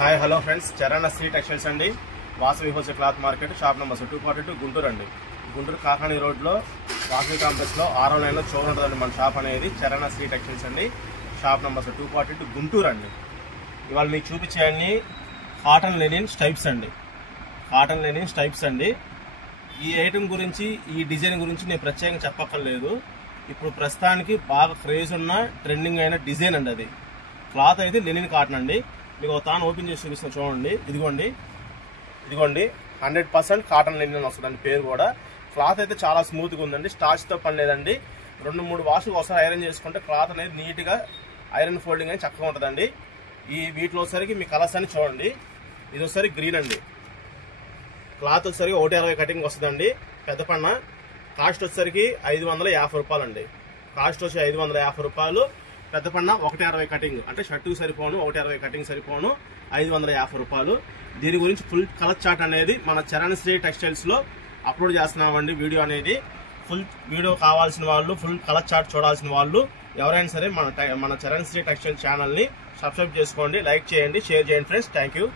Hi hello friends, Charan Sri textiles అండి. Vasavi wholesale cloth market, shop number 242 Guntur అండి. గుంటూరు కాకాని రోడ్లో వాసవి కాంప్లెక్స్లో 6వ లైన్లో చోరు ఉంటుందండి మన షాప్ అనేది. చరణ్ శ్రీ టెక్స్టైల్స్ అండి, షాప్ నెంబర్ 242 గుంటూరు అండి. ఇవాళ మీకు చూపించేయన్ని కాటన్ లెనిన్ స్టైప్స్ అండి. కాటన్ లెనిన్ స్టైప్స్ అండి. ఈ ఐటమ్ గురించి, ఈ డిజైన్ గురించి నేను ప్రత్యేకంగా చెప్పక్కర్లేదు. ఇప్పుడు ప్రస్తుతానికి బాగా క్రేజ్ ఉన్న ట్రెండింగ్ అయిన డిజైన్ అండి. అది క్లాత్ అయితే లెనిన్ కాటన్ అండి. మీకు ఒక తాను ఓపెన్ చేసి చూపిస్తాను చూడండి. ఇదిగోండి 100% కాటన్ లెనిన్ వస్తుందండి. పేరు కూడా క్లాత్ అయితే చాలా స్మూత్గా ఉందండి. స్టార్చ్తో పని లేదండి. 2-3 వాషులు ఒకసారి ఐరన్ చేసుకుంటే క్లాత్ అనేది నీట్గా ఐరన్ ఫోల్డింగ్ అని చక్కగా ఉంటుందండి. ఈ వీటిలో వచ్చేసరికి మీ కలర్స్ అని చూడండి. ఇది వచ్చేసరికి గ్రీన్ అండి. క్లాత్ వచ్చేసరికి 160 కటింగ్ వస్తుందండి. పెద్ద పన్న కాస్ట్ వచ్చేసరికి 550 రూపాయలు అండి. కాస్ట్ వచ్చి 550 రూపాయలు. పెద్ద పన్న 160 కటింగ్ అంటే షర్టుకు సరిపోను, 160 కటింగ్ సరిపోను, 550 రూపాయలు. దీని గురించి ఫుల్ కలర్ చార్ట్ అనేది మన చరణ్ శ్రీ టెక్స్టైల్స్ లో అప్లోడ్ చేస్తున్నామండి. వీడియో అనేది ఫుల్ వీడియో కావాల్సిన వాళ్ళు, ఫుల్ కలర్ చార్ట్ చూడాల్సిన వాళ్ళు ఎవరైనా సరే మన చరణ్ శ్రీ టెక్స్టైల్ ఛానల్ ని సబ్స్క్రైబ్ చేసుకోండి, లైక్ చేయండి, షేర్ చేయండి ఫ్రెండ్స్. Thank you.